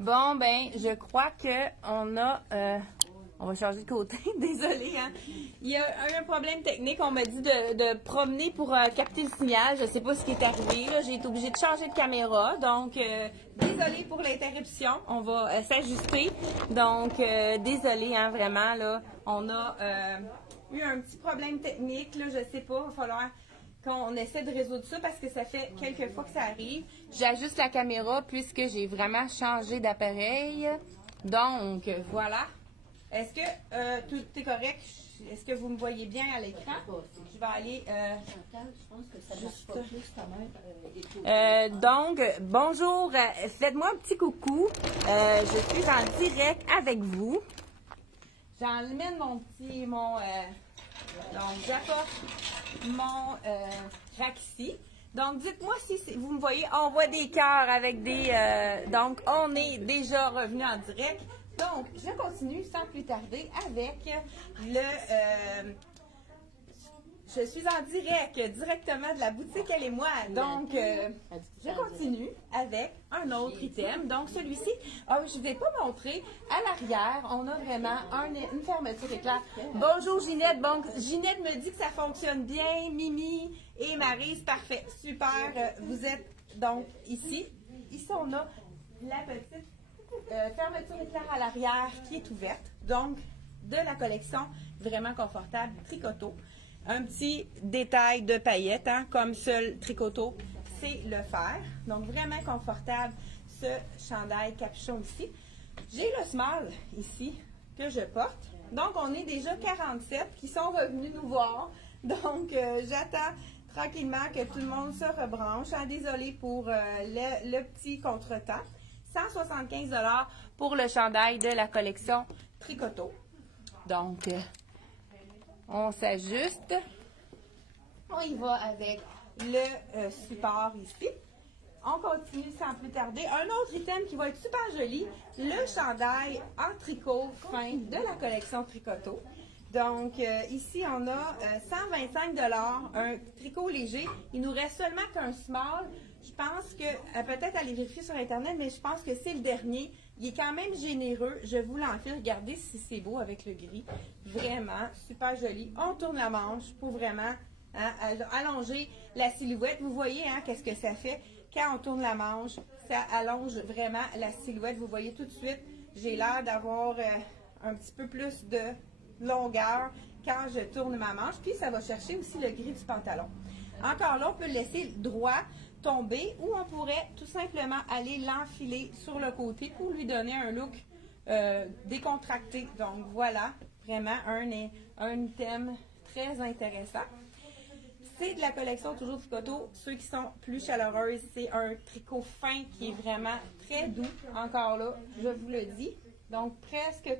Bon, ben, je crois que on a... on va changer de côté, désolé. Hein. Il y a un problème technique. On m'a dit de promener pour capter le signal. Je sais pas ce qui est arrivé. J'ai été obligée de changer de caméra. Donc, désolé pour l'interruption. On va s'ajuster. Donc, désolé, hein, vraiment. Là, on a eu un petit problème technique. Là, je sais pas. Il va falloir qu'on essaie de résoudre ça parce que ça fait quelques fois que ça arrive. J'ajuste la caméra puisque j'ai vraiment changé d'appareil. Donc, voilà. Est-ce que tout est correct? Est-ce que vous me voyez bien à l'écran? Je vais aller... je pense que ça marche pas plus quand même. Donc, bonjour. Faites-moi un petit coucou. Je suis en direct avec vous. J'emmène donc, j'apporte mon rack-ci. Donc, dites-moi si vous me voyez. On voit des cœurs avec des... donc, on est déjà revenu en direct. Donc, je continue sans plus tarder avec le... je suis en direct, directement de la boutique Elle et moi. Donc, je continue avec un autre item. Donc, celui-ci, je ne vous ai pas montré. À l'arrière, on a vraiment une fermeture éclair. Bonjour Ginette. Bon, Ginette me dit que ça fonctionne bien. Mimi et Maryse, parfait. Super. Vous êtes donc ici. Ici, on a la petite... fermeture éclair à l'arrière qui est ouverte, donc de la collection vraiment confortable Tricoto. Un petit détail de paillettes, hein, comme seul Tricoto sait le faire. Donc vraiment confortable ce chandail capuchon ici. J'ai le small ici que je porte. Donc on est déjà 47 qui sont revenus nous voir. Donc j'attends tranquillement que tout le monde se rebranche. Hein, désolée pour le petit contretemps. 175 $ pour le chandail de la collection Tricoto. Donc, on s'ajuste. On y va avec le support ici. On continue sans plus tarder. Un autre item qui va être super joli, le chandail en tricot fin de la collection Tricoto. Donc, ici, on a 125 $, un tricot léger. Il nous reste seulement qu'un small. Je pense que, peut-être aller vérifier sur Internet, mais je pense que c'est le dernier. Il est quand même généreux. Je vous l'enfile. Regardez si c'est beau avec le gris. Vraiment, super joli. On tourne la manche pour vraiment hein, allonger la silhouette. Vous voyez hein, qu'est-ce que ça fait quand on tourne la manche. Ça allonge vraiment la silhouette. Vous voyez tout de suite, j'ai l'air d'avoir un petit peu plus de longueur quand je tourne ma manche. Puis, ça va chercher aussi le gris du pantalon. Encore là, on peut le laisser droit tomber ou on pourrait tout simplement aller l'enfiler sur le côté pour lui donner un look décontracté. Donc, voilà, vraiment un item très intéressant. C'est de la collection toujours Tricoto. Ceux qui sont plus chaleureuses, c'est un tricot fin qui est vraiment très doux. Encore là, je vous le dis. Donc, presque...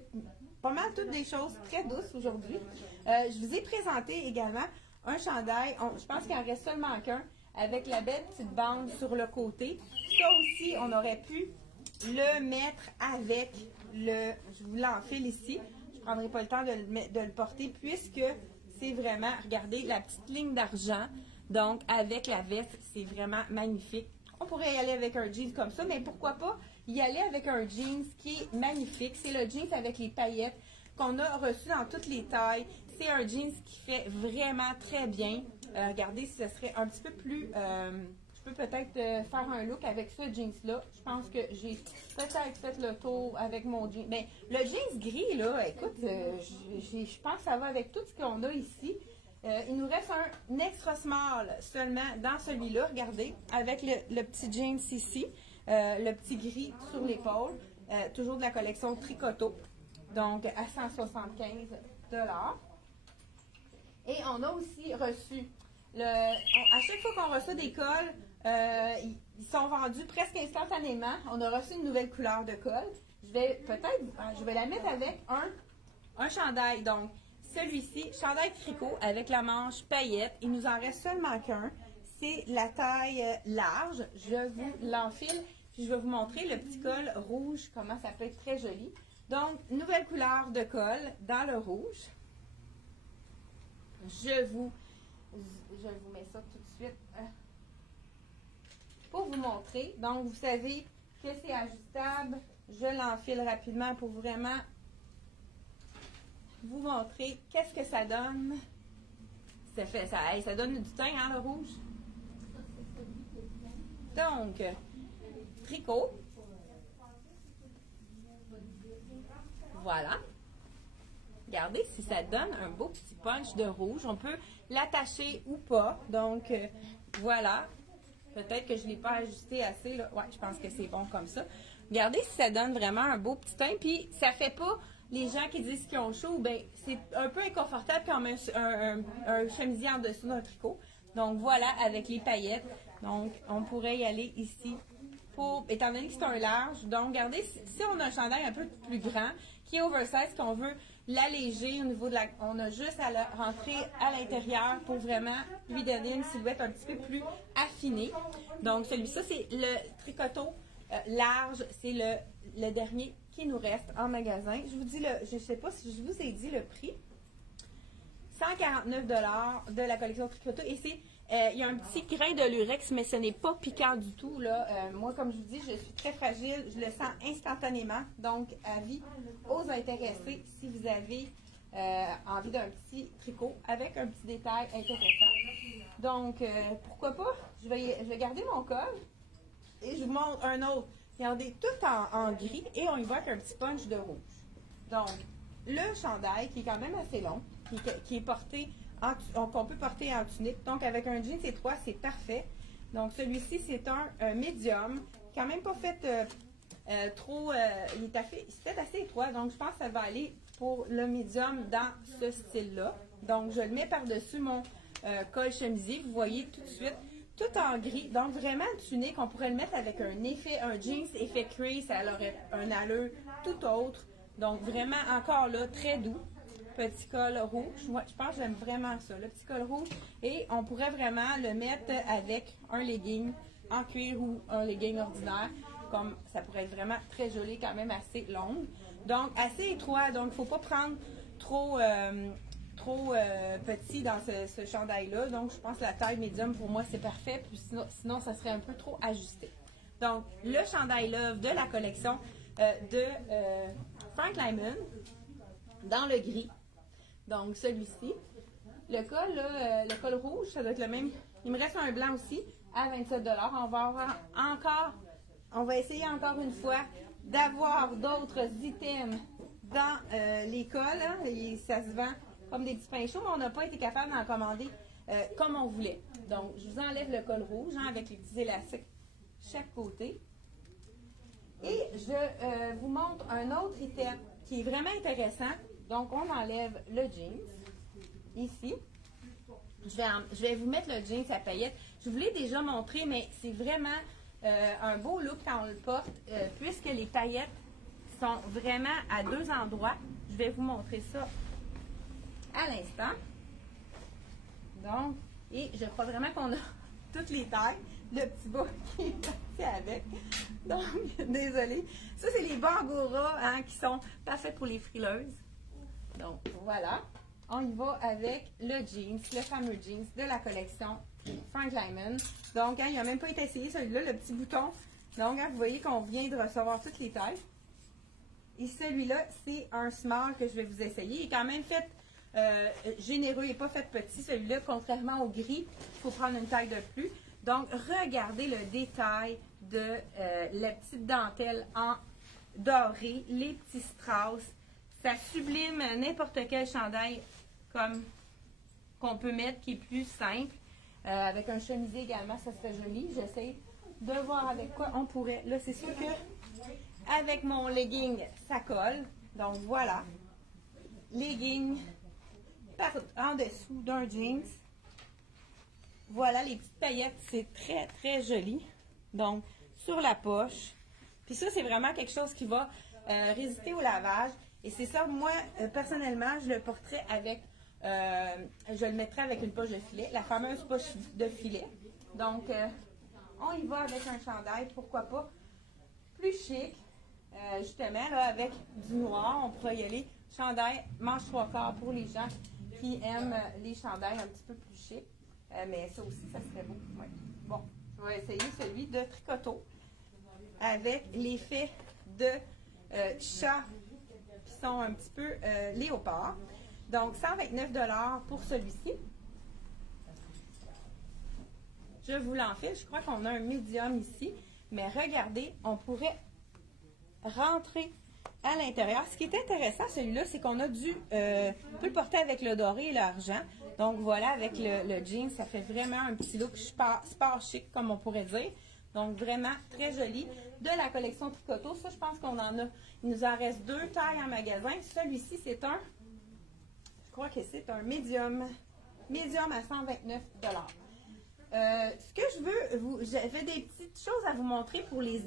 pas mal toutes des choses très douces aujourd'hui. Je vous ai présenté également un chandail. Je pense qu'il en reste seulement qu'un avec la belle petite bande sur le côté. Ça aussi, on aurait pu le mettre avec le... Je vous l'enfile ici. Je ne prendrai pas le temps de le porter puisque c'est vraiment, regardez, la petite ligne d'argent. Donc, avec la veste, c'est vraiment magnifique. On pourrait y aller avec un jeans comme ça, mais pourquoi pas y aller avec un jeans qui est magnifique. C'est le jeans avec les paillettes qu'on a reçu dans toutes les tailles. C'est un jeans qui fait vraiment très bien. Regardez si ce serait un petit peu plus... je peux peut-être faire un look avec ce jeans-là. Je pense que j'ai peut-être fait le tour avec mon jeans. Mais le jeans gris, là, écoute, je pense que ça va avec tout ce qu'on a ici. Il nous reste un extra small seulement dans celui-là, regardez, avec le petit jeans ici, le petit gris sur l'épaule, toujours de la collection Tricoto, donc à 175 $. Et on a aussi reçu, à chaque fois qu'on reçoit des cols, ils sont vendus presque instantanément. On a reçu une nouvelle couleur de colle. Je vais la mettre avec un chandail, donc celui-ci, chandail tricot avec la manche paillette. Il nous en reste seulement qu'un. C'est la taille large. Je vous l'enfile. Puis je vais vous montrer le petit col rouge, comment ça peut être très joli. Donc, nouvelle couleur de col dans le rouge. Je vous mets ça tout de suite pour vous montrer. Donc, vous savez que c'est ajustable je l'enfile rapidement pour vraiment vous montrer qu'est-ce que ça donne. Ça donne du teint, hein, le rouge. Donc, tricot. Voilà. Regardez si ça donne un beau petit punch de rouge. On peut l'attacher ou pas. Donc, voilà. Peut-être que je ne l'ai pas ajusté assez. Là. Ouais, je pense que c'est bon comme ça. Regardez si ça donne vraiment un beau petit teint. Puis, ça fait pas les gens qui disent qu'ils ont chaud. Ben, c'est un peu inconfortable quand on met un chemisier en dessous d'un tricot. Donc, voilà, avec les paillettes. Donc, on pourrait y aller ici. Étant donné que c'est un large, donc regardez, si on a un chandail un peu plus grand, qui est oversize, qu'on veut l'alléger au niveau de la... On a juste à le rentrer à l'intérieur pour vraiment lui donner une silhouette un petit peu plus affinée. Donc celui-ci, c'est le tricoteau large, c'est le dernier qui nous reste en magasin. Je vous dis, je ne sais pas si je vous ai dit le prix. 149 $ de la collection tricoteau et c'est... il y a un petit grain de lurex, mais ce n'est pas piquant du tout. Là. Moi, comme je vous dis, je suis très fragile. Je le sens instantanément. Donc, avis aux intéressés si vous avez envie d'un petit tricot avec un petit détail intéressant. Donc, pourquoi pas? Je vais garder mon col et je vous montre un autre. Regardez, tout en gris et on y va avec un petit punch de rouge. Donc, le chandail qui est quand même assez long, qui est porté... qu'on peut porter en tunique. Donc, avec un jean étroit, c'est parfait. Donc, celui-ci, c'est un médium. Quand même pas fait trop... il est assez étroit. Donc, je pense que ça va aller pour le médium dans ce style-là. Donc, je le mets par-dessus mon col chemisier. Vous voyez tout de suite, tout en gris. Donc, vraiment tunique. On pourrait le mettre avec un jeans effet cuir. Ça aurait un allure tout autre. Donc, vraiment, encore là, très doux. Petit col rouge. Moi, je pense que j'aime vraiment ça, le petit col rouge. Et on pourrait vraiment le mettre avec un legging en cuir ou un legging ordinaire. Comme ça pourrait être vraiment très joli, quand même assez longue. Donc, assez étroit. Donc, il ne faut pas prendre trop petit dans ce chandail-là. Donc, je pense que la taille médium, pour moi, c'est parfait. Puis sinon, ça serait un peu trop ajusté. Donc, le chandail Love de la collection de Frank Lyman dans le gris. Donc, celui-ci. Le col, là, le col rouge, ça doit être le même. Il me reste un blanc aussi à 27 $. On va essayer encore une fois d'avoir d'autres items dans les cols. Hein, et ça se vend comme des petits pains chauds, mais on n'a pas été capable d'en commander comme on voulait. Donc, je vous enlève le col rouge hein, avec les petits élastiques chaque côté. Et je vous montre un autre item qui est vraiment intéressant. Donc, on enlève le jeans, ici. Je vais vous mettre le jeans à paillettes. Je vous l'ai déjà montré, mais c'est vraiment un beau look quand on le porte, puisque les paillettes sont vraiment à deux endroits. Je vais vous montrer ça à l'instant. Donc, et je crois vraiment qu'on a toutes les tailles. Le petit bas qui est parti avec. Donc, désolée. Ça, c'est les Bangura hein, qui sont parfaits pour les frileuses. Donc, voilà. On y va avec le jeans, le fameux jeans de la collection Frank Lyman. Donc, hein, il n'a même pas été essayé, celui-là, le petit bouton. Donc, hein, vous voyez qu'on vient de recevoir toutes les tailles. Et celui-là, c'est un small que je vais vous essayer. Il est quand même fait généreux et pas fait petit. Celui-là, contrairement au gris, il faut prendre une taille de plus. Donc, regardez le détail de la petite dentelle en doré, les petits strass. Ça sublime n'importe quel chandail comme qu'on peut mettre qui est plus simple. Avec un chemisier également, ça serait joli. J'essaie de voir avec quoi on pourrait. Là, c'est sûr que avec mon legging, ça colle. Donc, voilà. Legging en dessous d'un jeans. Voilà, les petites paillettes, c'est très, très joli. Donc, sur la poche. Puis ça, c'est vraiment quelque chose qui va résister au lavage. Et c'est ça, moi, personnellement, je le porterais avec, je le mettrais avec une poche de filet, la fameuse poche de filet. Donc, on y va avec un chandail, pourquoi pas, plus chic. Justement, là, avec du noir, on pourrait y aller. Chandail, manche 3/4 pour les gens qui aiment les chandails un petit peu plus chic. Mais ça aussi, ça serait beau. Ouais. Bon, je vais essayer celui de tricoteau avec l'effet de chats qui sont un petit peu léopards. Donc, 129 $ pour celui-ci. Je vous l'enfile. Je crois qu'on a un médium ici. Mais regardez, on pourrait rentrer à l'intérieur. Ce qui est intéressant, celui-là, c'est qu'on a on peut le porter avec le doré et l'argent. Donc, voilà, avec le jean, ça fait vraiment un petit look sport chic, comme on pourrait dire. Donc, vraiment très joli. De la collection Tricoto. Ça, je pense qu'on en a. Il nous en reste 2 tailles en magasin. Celui-ci, c'est je crois que c'est un médium. Médium à 129 $. Ce que je veux, j'avais des petites choses à vous montrer pour les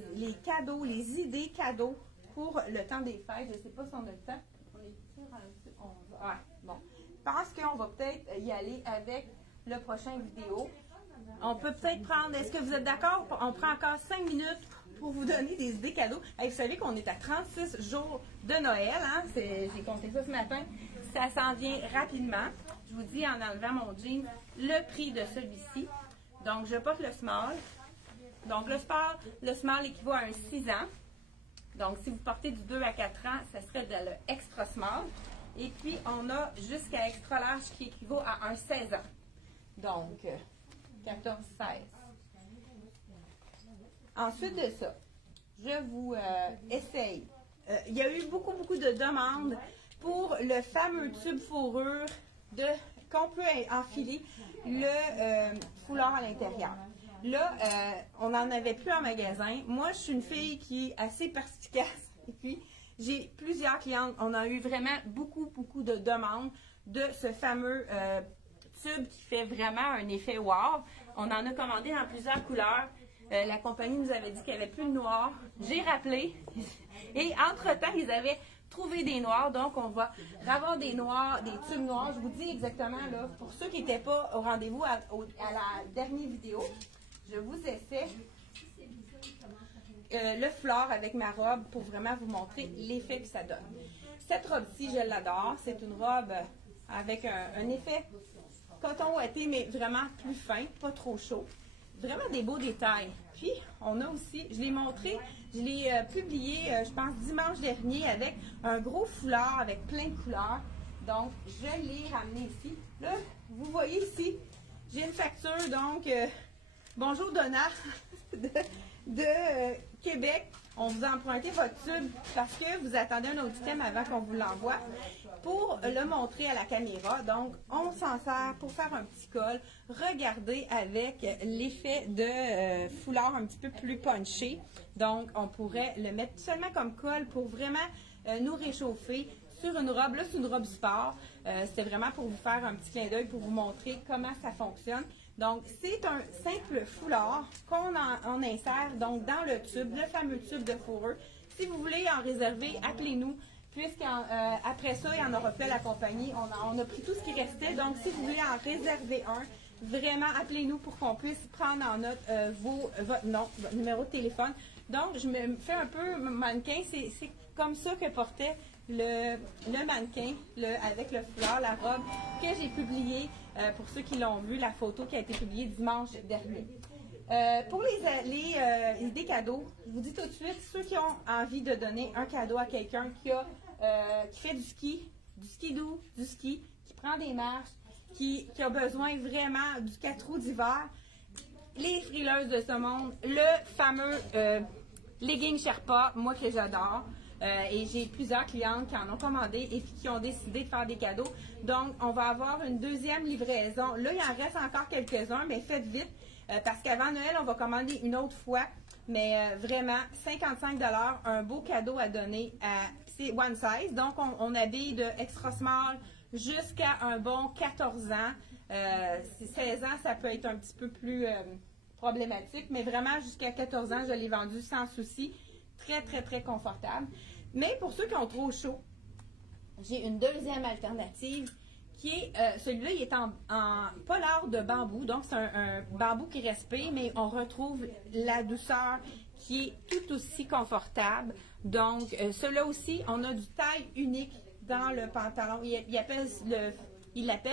cadeaux, les idées cadeaux pour le temps des fêtes. Je ne sais pas si on a le temps. On est rendu 11. Ouais, bon. Je pense qu'on va peut-être y aller avec le prochain vidéo. On peut peut-être prendre, est-ce que vous êtes d'accord? On prend encore 5 minutes pour vous donner des idées cadeaux. Hey, vous savez qu'on est à 36 jours de Noël. Hein? J'ai compté ça ce matin. Ça s'en vient rapidement. Je vous dis en enlevant mon jean le prix de celui-ci. Donc, je porte le small. Donc, le small équivaut à un 6 ans. Donc, si vous portez du 2 à 4 ans, ça serait de le extra small. Et puis, on a jusqu'à extra large qui équivaut à un 16 ans. Donc, 14, 16. Ensuite de ça, je vous essaye. Il y a eu beaucoup de demandes pour le fameux tube fourrure qu'on peut enfiler le foulard à l'intérieur. Là, on n'en avait plus en magasin. Moi, je suis une fille qui est assez perspicace. Et puis, j'ai plusieurs clientes. On a eu vraiment beaucoup de demandes de ce fameux tube qui fait vraiment un effet wow. On en a commandé dans plusieurs couleurs. La compagnie nous avait dit qu'il n'y avait plus de noir. J'ai rappelé. Et entre-temps, ils avaient trouvé des noirs. Donc, on va avoir des noirs, des tubes noirs. Je vous dis exactement, là, pour ceux qui n'étaient pas au rendez-vous à la dernière vidéo, je vous ai fait le foulard avec ma robe pour vraiment vous montrer l'effet que ça donne. Cette robe-ci, je l'adore. C'est une robe avec un effet coton ouaté, mais vraiment plus fin, pas trop chaud. Vraiment des beaux détails. Puis, on a aussi, je l'ai montré, je l'ai publié, je pense, dimanche dernier avec un gros foulard avec plein de couleurs. Donc, je l'ai ramené ici. Là, vous voyez ici, j'ai une facture, donc, bonjour Donna de Québec. On vous a emprunté votre tube parce que vous attendez un autre item avant qu'on vous l'envoie pour le montrer à la caméra. Donc, on s'en sert pour faire un petit col. Regardez avec l'effet de foulard un petit peu plus punché. Donc, on pourrait le mettre seulement comme col pour vraiment nous réchauffer sur une robe. Là, c'est une robe sport. C'était vraiment pour vous faire un petit clin d'œil pour vous montrer comment ça fonctionne. Donc, c'est un simple foulard qu'on insère donc dans le tube, le fameux tube de fourrure. Si vous voulez en réserver, appelez-nous, puisqu'après ça, il y en aura plus à la compagnie. On a pris tout ce qui restait. Donc, si vous voulez en réserver un, vraiment, appelez-nous pour qu'on puisse prendre en note votre nom, votre numéro de téléphone. Donc, je me fais un peu mannequin. C'est comme ça que portait le mannequin avec le foulard, la robe que j'ai publiée. Pour ceux qui l'ont vu, la photo qui a été publiée dimanche dernier. Pour les idées cadeaux, je vous dis tout de suite, ceux qui ont envie de donner un cadeau à quelqu'un qui fait du ski doux, du ski, qui prend des marches, qui a besoin vraiment du 4 roues d'hiver, les frileuses de ce monde, le fameux legging Sherpa, moi que j'adore. Et j'ai plusieurs clientes qui en ont commandé et qui ont décidé de faire des cadeaux. Donc, on va avoir une deuxième livraison. Là, il en reste encore quelques-uns, mais faites vite parce qu'avant Noël, on va commander une autre fois. Mais vraiment, 55 $, un beau cadeau à donner. C'est one size. Donc, on habille de extra small jusqu'à un bon 14 ans. 16 ans, ça peut être un petit peu plus problématique. Mais vraiment, jusqu'à 14 ans, je l'ai vendu sans souci. Très confortable. Mais pour ceux qui ont trop chaud, j'ai une deuxième alternative qui est, celui-là, il est en polar de bambou. Donc, c'est un bambou qui respire, mais on retrouve la douceur qui est tout aussi confortable. Donc, celui-là aussi, on a du taille unique dans le pantalon. Il appelle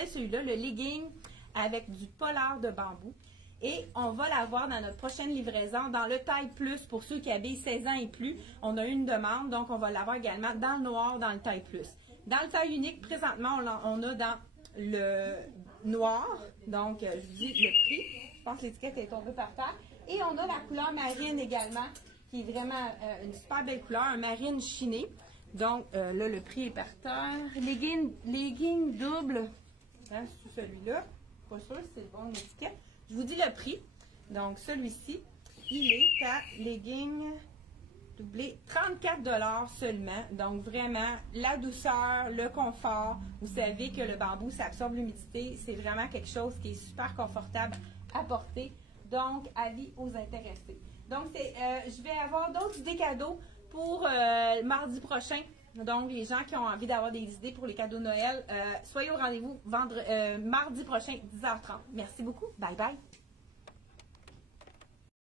celui-là le legging avec du polar de bambou. Et on va l'avoir dans notre prochaine livraison, dans le taille plus pour ceux qui habillent 16 ans et plus. On a eu une demande, donc on va l'avoir également dans le noir, dans le taille plus. Dans le taille unique, présentement, on a dans le noir, donc je vous dis le prix. Je pense que l'étiquette est tombée par terre. Et on a la couleur marine également, qui est vraiment une super belle couleur, un marine chiné. Donc là, le prix est par terre. Legging double, hein, c'est celui-là. Pas sûr si c'est le bon étiquette. Je vous dis le prix. Donc, celui-ci, il est à legging doublé 34 $ seulement. Donc, vraiment, la douceur, le confort. Vous savez que le bambou, ça absorbe l'humidité. C'est vraiment quelque chose qui est super confortable à porter. Donc, avis aux intéressés. Donc, je vais avoir d'autres idées cadeaux pour mardi prochain. Donc, les gens qui ont envie d'avoir des idées pour les cadeaux de Noël, soyez au rendez-vous mardi prochain, 10h30. Merci beaucoup. Bye bye.